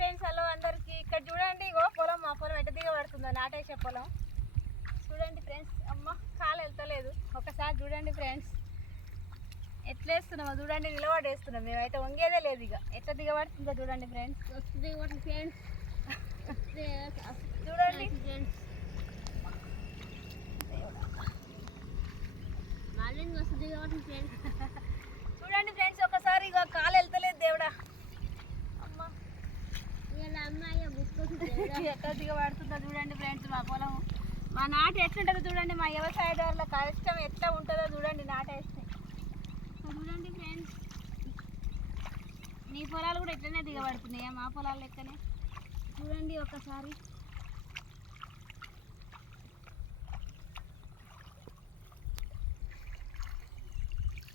Friends hello అందరికి. ఇక్కడ చూడండి ఇగో పొలం మా పొలం ఎట్ట దిగబడుతుందో నాటేసే పొలం. చూడండి ఫ్రెండ్స్ అమ్మ కాలు వెళ్తలేదు. ఒకసారి చూడండి ఫ్రెండ్స్ ఎట్లేస్తున్నామో చూడండి నిలబడేస్తున్నాం. మేమైతే వంగేదే లేదు ఇక ఎట్లా దిగబడుతుందో చూడండి ఫ్రెండ్స్ ఫ్రెండ్స్ చూడండి. ఫ్రెండ్స్ మళ్ళీ వస్తుంది కాబట్టి ఫ్రెండ్స్ చూడండి ఫ్రెండ్స్ ఒకసారి ఇక కాలు వెళ్తలేదు దేవుడా అమ్మ వీళ్ళ అమ్మాయి గుర్తొస్తుంది ఎట్లా దిగబడుతుందో చూడండి ఫ్రెండ్స్. మా పొలం మా నాటు ఎట్లుంటుందో చూడండి మా వ్యవసాయదారుల కష్టం ఎట్లా ఉంటుందో చూడండి నాటేస్తే చూడండి ఫ్రెండ్స్ మీ పొలాలు కూడా ఎట్లనే దిగబడుతున్నాయా? మా పొలాలు లెక్కనే చూడండి ఒకసారి.